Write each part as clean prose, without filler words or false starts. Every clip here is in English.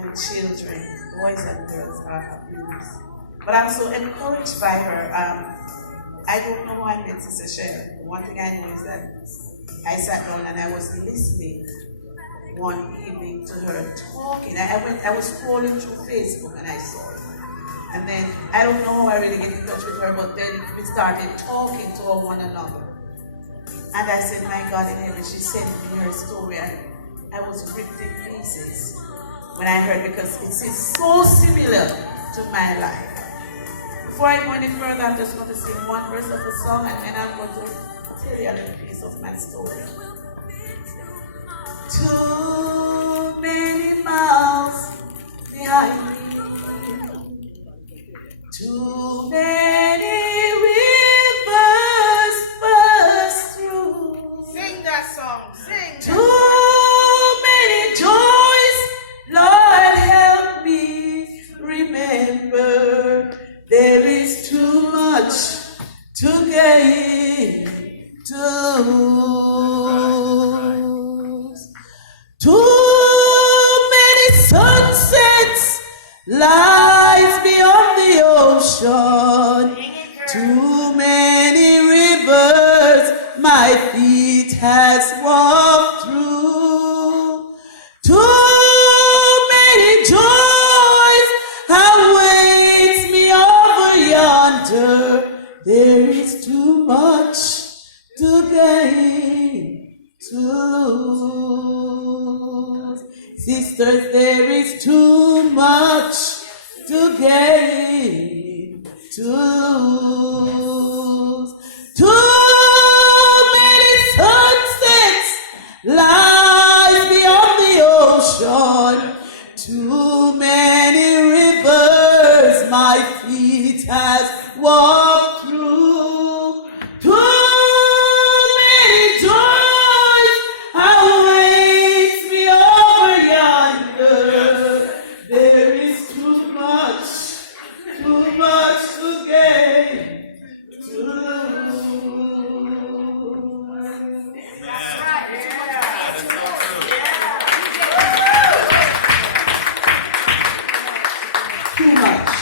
and children, boys and girls, are abused. But I'm so encouraged by her. I don't know how I met Sister Cheryl. One thing I know is that I sat down and I was listening one evening to her talking. I was scrolling through Facebook and I saw it. And then I don't know how I really get in touch with her, but then we started talking to one another. And I said, my God in heaven, she sent me her story, and I was ripped in pieces when I heard, because it is so similar to my life. Before I go any further, I'm just going to sing one verse of the song, and then I'm going to tell you a little piece of my story. Too many miles behind me, too many rivers burst through. Sing that song, sing. Too many joys, Lord help me remember. There is too much to gain, to lose. Too many sunsets lies beyond the ocean. Too many rivers my feet has walked through. Too many joys awaits me over yonder. There is too much to gain, to lose. Sisters, there is too much to gain, to lose. Too many sunsets lie beyond the ocean. Too many rivers my feet has walked through. Too many joys awaits me over yonder. There is too much to gain, to lose. That's right. Yeah. That is so true. Too much.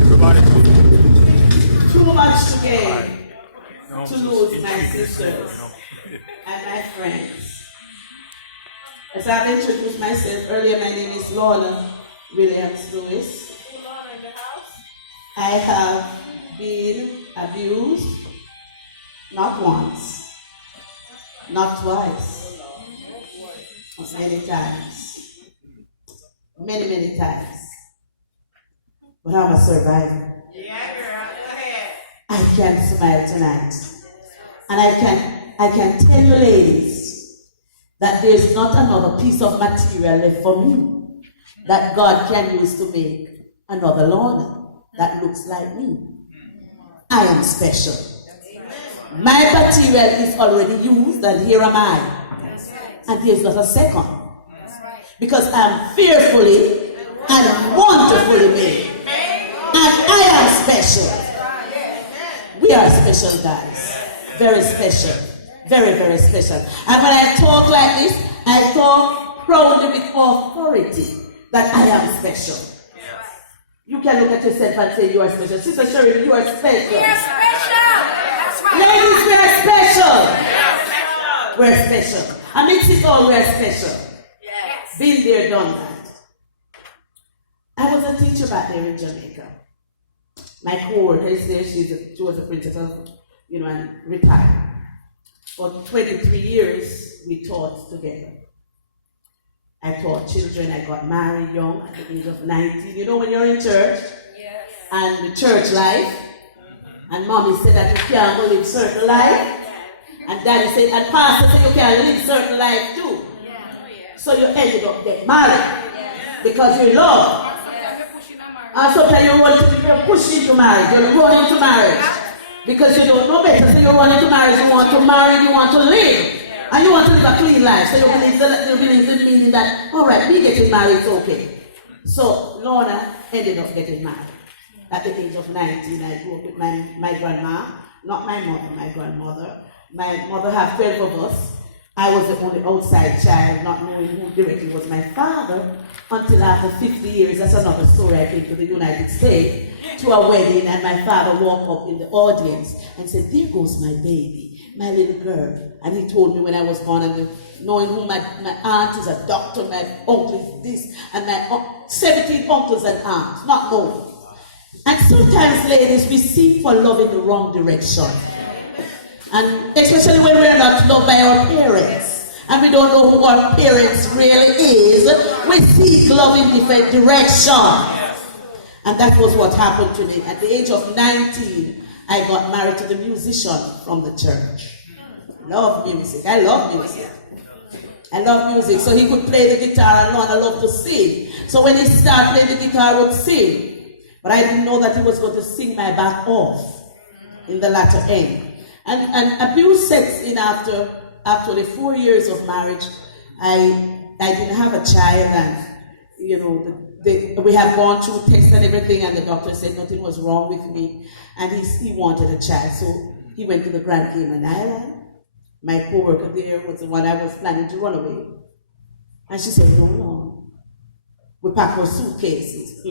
Everybody, Too much to gain, no. to lose my sisters and my friends. As I've introduced myself earlier, my name is Lorna Williams Lewis. I have been abused not once, not twice, but many times. Many times. But I'm a survivor. Yeah, girl, go ahead. I can smile tonight. And I can tell you, ladies, that there's not another piece of material left for me that God can use to make another Lorna that looks like me. I am special. My material is already used, and here am I. And there's not a second. Because I'm fearfully and wonderfully made. And I am special. We are special, guys. Very special. Very, very special. And when I talk like this, I talk proudly with authority that I am special. You can look at yourself and say you are special. Sister Cheryl, you are special. We are special. That's right. Ladies, we are special. We're special. Amidst it all, we're special. Yes. Been there, done that. I was a teacher back there in Jamaica. My co-worker is there. She was a principal, and retired. For 23 years, we taught together. I taught children. I got married young at the age of 19. You know when you're in church? Yes. And the church life. And mommy said that you can't go live certain life. And daddy said, and pastor said you can't live certain life too. So you ended up getting married. Because you love. And sometimes you're pushed into marriage. You're running into marriage. Because you don't know better. So you're running into marriage. You want to marry. You want to live. And you want to live a clean life. So you believe the meaning that, all right, me getting married is okay. So Lorna ended up getting married. at the age of 19, I grew up with my grandma, not my mother, my grandmother. My mother had 12 of us. I was the only outside child, not knowing who directly was my father, until after 50 years, that's another story, I came to the United States, to a wedding, and my father walked up in the audience and said, there goes my baby, my little girl. And he told me when I was born, and knowing who my aunt is a doctor, my uncle is this, and my 17 uncles and aunts, not knowing. And sometimes, ladies, we seek for love in the wrong direction. And especially when we're not loved by our parents, and we don't know who our parents really is, we seek love in different directions. And that was what happened to me. At the age of 19, I got married to the musician from the church. Love music. I love music. I love music. So he could play the guitar, and Lorna loved to sing. So when he started playing the guitar, I would sing. But I didn't know that he was going to sing my back off in the latter end. And abuse sets in after the 4 years of marriage. I didn't have a child, and we have gone through tests and everything, and the doctor said nothing was wrong with me, and he wanted a child, so he went to the Grand Cayman Island. My co-worker there was the one I was planning to run away, and she said, no. We packed our suitcases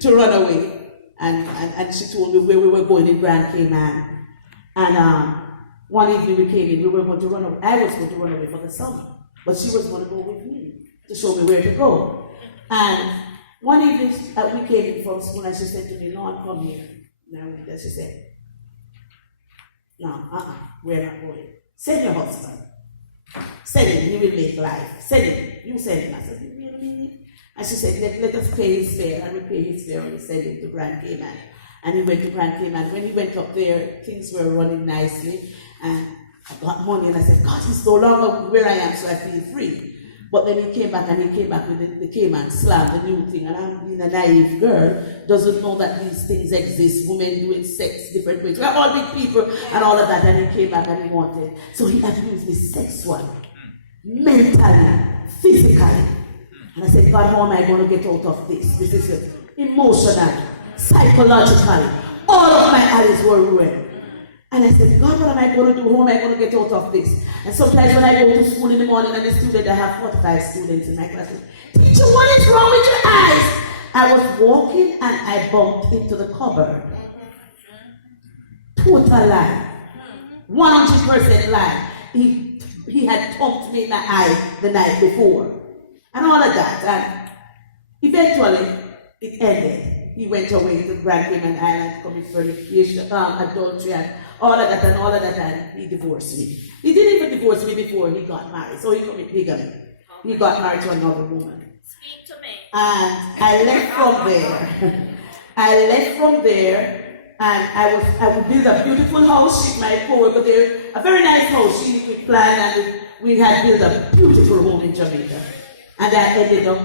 to run away, and she told me where we were going in Grand Cayman. And one evening we came in, we were going to run away. I was going to run away for the summer, but she was going to go with me to show me where to go. And one evening we came in from school, and she said to me, "Lorna, come here." And she said, "No, we're not going. Send your husband. Send him, he will make life. Send him. You send him." I said, "Really?" And she said, let us pay his fare. And we pay his fare, and we send him to Grand Cayman. And he went to Grand Cayman. When he went up there, things were running nicely. And I got money, and I said, God, he's no longer where I am, so I feel free. But then he came back with the Cayman slam, the new thing. And I'm being a naive girl, doesn't know that these things exist. Women doing sex different ways. We're all big people and all of that. And he came back and he wanted. So he abused me sexually, mentally, physically. And I said, God, how am I going to get out of this? This is emotional, psychological. All of my alleys were ruined. And I said, God, what am I going to do? How am I going to get out of this? And sometimes when I go to school in the morning and the student, I have 45 students in my class. Teacher, what is wrong with your eyes? I was walking and I bumped into the cupboard. Total lie. 100% lie. He had thumped me in my eye the night before. And all of that. And eventually, it ended. He went away to Grand Cayman Island, committed fornication, adultery, and all of that, and he divorced me. He didn't even divorce me before he got married, so he committed bigamy. He got married to another woman. Speak to me. And I left from there. And I would build a beautiful house with my co-worker there, a very nice house. She planned, and we had built a beautiful home in Jamaica. And I ended up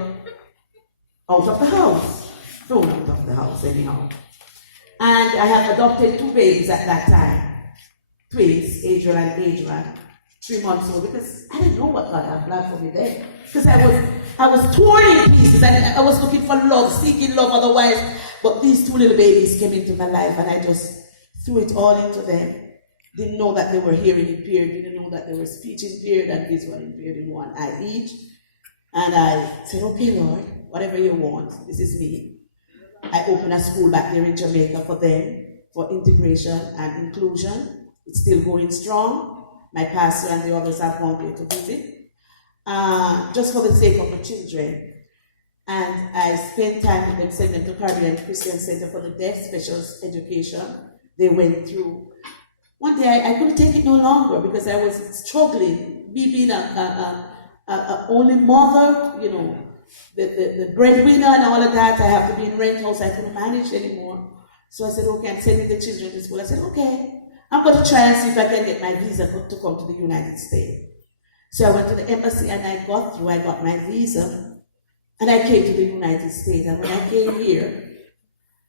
out of the house. Thrown out of the house anyhow. And I have adopted 2 babies at that time. Twins, Adrian and Adrian, 3 months old, because I didn't know what God had planned for me then. Because I was torn in pieces, and I was looking for love, seeking love otherwise. But these 2 little babies came into my life, and I just threw it all into them. Didn't know that they were hearing impaired, didn't know that they were speech impaired and visual impaired in one eye each. And I said, okay, Lord, whatever you want, this is me. I opened a school back there in Jamaica for them, for integration and inclusion. It's still going strong. My pastor and the others have gone there to visit, just for the sake of the children. And I spent time with them, sent them to Caribbean Christian Center for the Deaf, special education. They went through. One day I couldn't take it no longer because I was struggling. Me being a only mother, the breadwinner and all of that, I have to be in rent house, I couldn't manage anymore. So I said, okay, I'm sending the children to school. I said, okay, I'm going to try and see if I can get my visa to come to the United States. So I went to the embassy and I got my visa, and I came to the United States. And when I came here,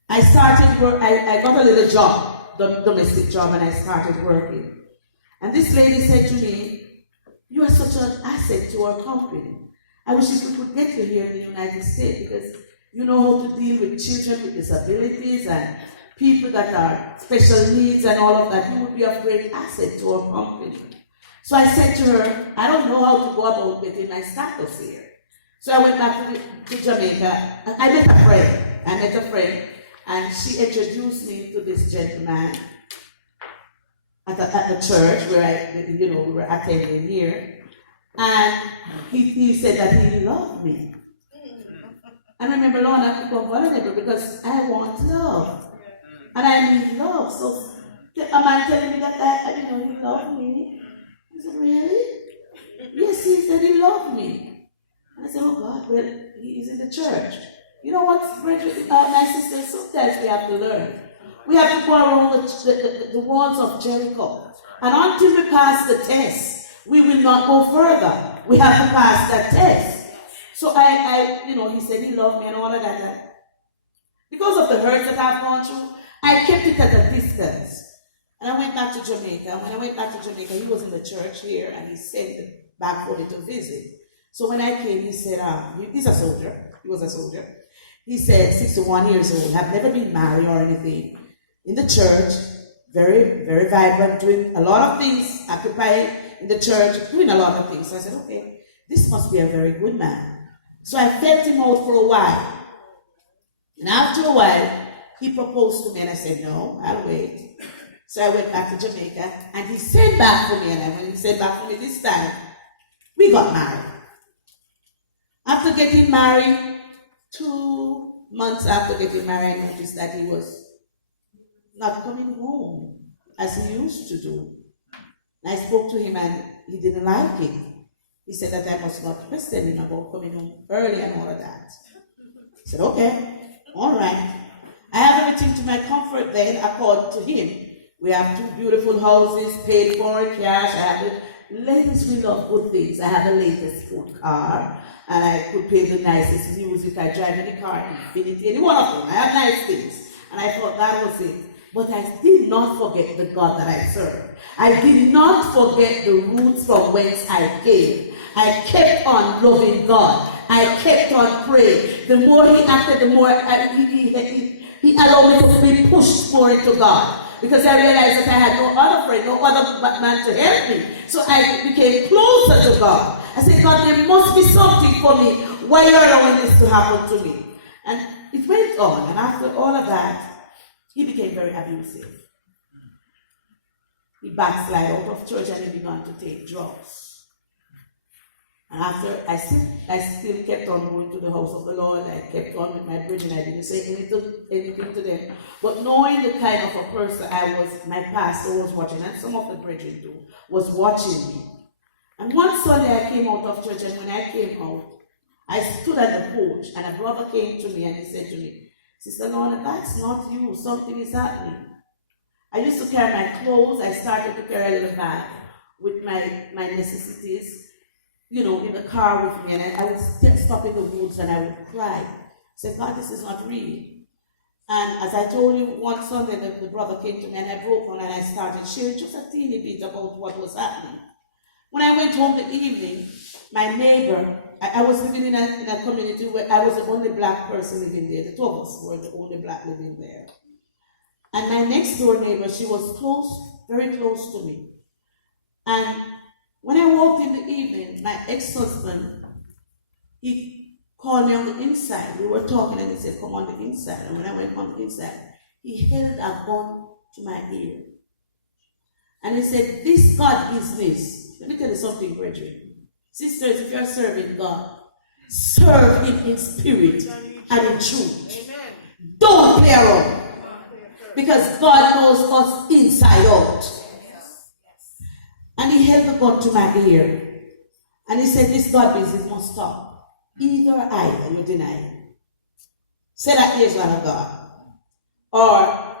I started work, I got a little job, domestic job, and I started working. And this lady said to me, you are such an asset to our company. I wish we could get you here in the United States because you know how to deal with children with disabilities and people that are special needs and all of that, you would be a great asset to our company. So I said to her, I don't know how to go about getting my status here. So I went back to Jamaica. I met a friend, and she introduced me to this gentleman at the church where we were attending here. And he said that he loved me. And I remember, Lorna, I become vulnerable because I want love. And I need love. So a man telling me that he loved me. I said, really? Yes, he said he loved me. And I said, oh God, well, he is in the church. You know what, my sisters, sometimes we have to learn. We have to go around the walls of Jericho. And until we pass the test, we will not go further. We have to pass that test. So he said he loved me and all of that. And because of the hurt that I've gone through, I kept it at a distance. And I went back to Jamaica. When I went back to Jamaica, he was in the church here and he sent back for me to visit. So when I came, he said, he's a soldier. He was a soldier. He said, 61 years old, have never been married or anything. In the church, very, very vibrant, doing a lot of things, occupied in the church, doing a lot of things. So I said, okay, this must be a very good man. So I felt him out for a while. And after a while, he proposed to me and I said, no, I'll wait. So I went back to Jamaica and he sent back for me. And when he sent back for me this time, we got married. After getting married, 2 months after getting married, I noticed that he was not coming home as he used to do. And I spoke to him and he didn't like it. He said that I must not question him about coming home early and all of that. I said, okay, all right. I have everything to my comfort then, according to him. We have 2 beautiful houses, paid for, cash. I have ladies, we love good things. I have the latest food car, and I could play the nicest music. I drive any car, Infinity, any one of them. I have nice things. And I thought that was it. But I did not forget the God that I serve. I did not forget the roots from whence I came. I kept on loving God. I kept on praying. The more he acted, the more he allowed me to be pushed more into God. Because I realized that I had no other friend, no other man to help me. So I became closer to God. I said, God, there must be something for me. Why are you allowing this to happen to me? And it went on. And after all of that, he became very abusive. He backslid out of church and he began to take drugs. And after, I still kept on going to the house of the Lord. I kept on with my brethren. I didn't say anything to them. But knowing the kind of a person I was, my pastor was watching, and some of the brethren too, was watching me. And one Sunday I came out of church, and when I came out, I stood at the porch, and a brother came to me and he said to me, Sister Lorna, that's not you. Something is happening. I used to carry my clothes. I started to carry a little bag with my necessities, in the car with me, and I would stop in the woods and I would cry. I said, God, this is not real. And as I told you, one Sunday the brother came to me and I broke down and I started sharing just a teeny bit about what was happening. When I went home the evening, my neighbor, I was living in a community where I was the only black person living there. The 2 of us were the only black living there. And my next door neighbor, she was close, very close to me. And when I walked in the evening, my ex-husband, he called me on the inside. We were talking and he said, come on the inside. And when I went on the inside, he held a gun to my ear. And he said, this God business. Let me tell you something, brethren. Sisters, if you're serving God, serve him in spirit and in truth. Amen. Don't play around. Because God knows us inside out. And he held the gun to my ear. And he said, this God business must stop. Either you deny him. Say that he is one of God. Or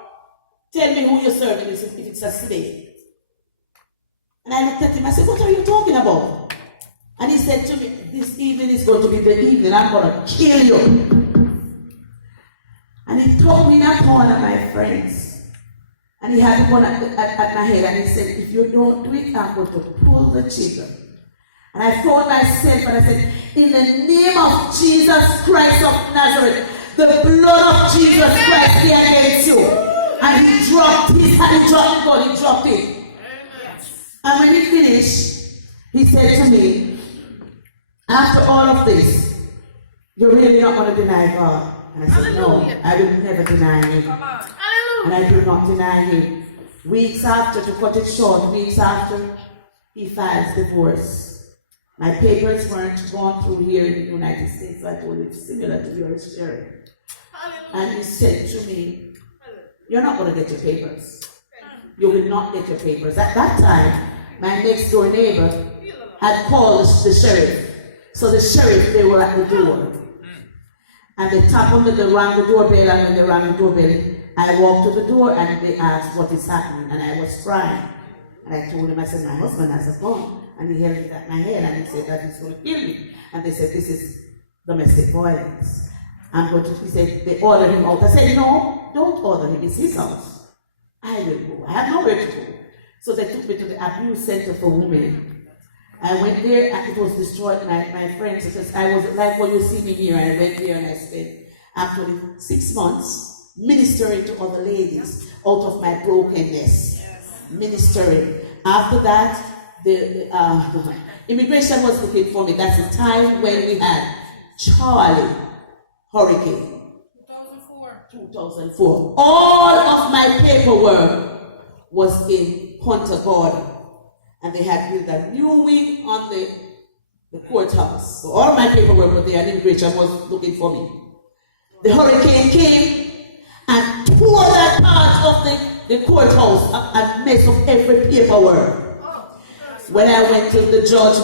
tell me who you're serving if it's a slave. And I looked at him, I said, what are you talking about? And he said to me, this evening is going to be the evening I'm going to kill you. And he told me in a corner, my friends. And he had one at my head and he said, if you don't do it, I'm going to pull the trigger. And I found myself and I said, in the name of Jesus Christ of Nazareth, The blood of Jesus Christ be against you. And he dropped his hand, he dropped the gun, he dropped it. And when he finished, he said to me, after all of this, you're really not going to deny God? And I said, no, I will never deny him. And I do not deny him. Weeks after, to cut it short, weeks after, he files divorce. My papers weren't gone through here in the United States, so I told him it's similar to yours, Sherry. And he said to me, you're not going to get your papers. You will not get your papers. At that time, my next door neighbor had called the sheriff. So the sheriff, they were at the door. And they tapped on they rang the doorbell, and when they rang the doorbell, I walked to the door and they asked what is happening, and I was crying. And I told him, I said, my husband has a gun. And he held it at my head and he said that he's going to kill me. And they said, this is domestic violence. He said, they ordered him out. I said, no, don't order him, it's his house. I will go. I have nowhere to go. So they took me to the abuse center for women. I went there and it was destroyed. My friends, because I was like, well, you see me here. I went there and I spent actually 6 months ministering to other ladies out of my brokenness. Ministering. After that, the immigration was looking for me. That's the time when we had Charlie hurricane. 2004. All of my paperwork was in Punta Gorda. And they had built a new wing on the courthouse. So all of my paperwork was there and immigration was looking for me. The hurricane came and tore that part of the courthouse up and messed up every paperwork. When I went to the judge,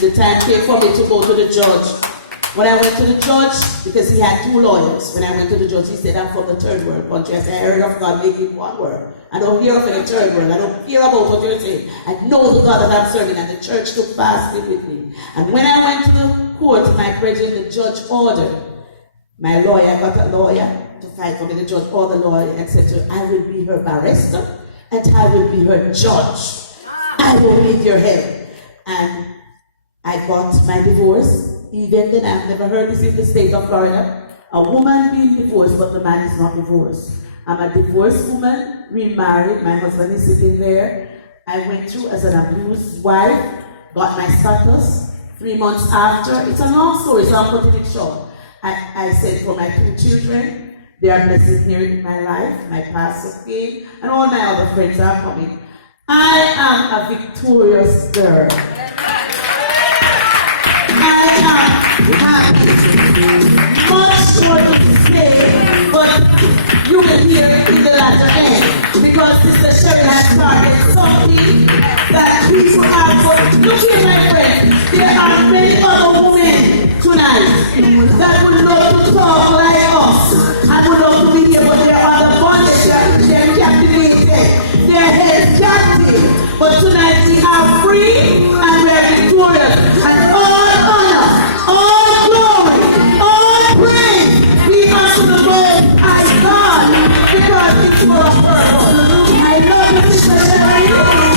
the time came for me to go to the judge. When I went to the judge, because he had 2 lawyers, when I went to the judge, he said, I'm from the third world country. I said, I heard of God making one word. I don't hear of any third world. I don't hear about what you're saying. I know the God that I'm serving, and the church took fasting with me. And when I went to the court, my brethren, the judge ordered. My lawyer got a lawyer to fight for me. The judge ordered the lawyer and said to her, I will be her barrister, and I will be her judge. I will need your help. And I got my divorce. Even then, I've never heard this in the state of Florida. A woman being divorced, but the man is not divorced. I'm a divorced woman, remarried. My husband is sitting there. I went through as an abused wife, got my status. 3 months after, it's a long story, so I'm putting it short. I said for my 2 children, they are blessed here in my life. My pastor came, and all my other friends are coming. I am a victorious girl. I am happy. Much more to say, but you will hear in the latter end. Because Sister Sherry has started something that people are going. Look here, my friend. There are many other women tonight that would love to talk like us and would love to be here, but they are under bondage. They are captivated. They are held captive. But tonight we are free and we are victorious. And all honor, all glory, all praise be unto the Most High God, because it's for a purpose. I love you, Sister Sherry.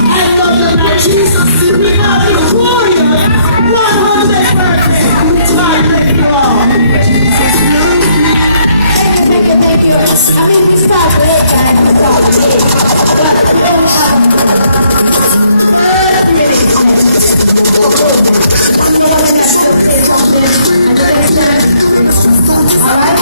I love you, my Jesus. We are victorious 100%. God bless you all. Thank you. I mean, we start late, guys. We start late. But we don't have 30 minutes left. You know what I'm going to say something? And the next time, all right?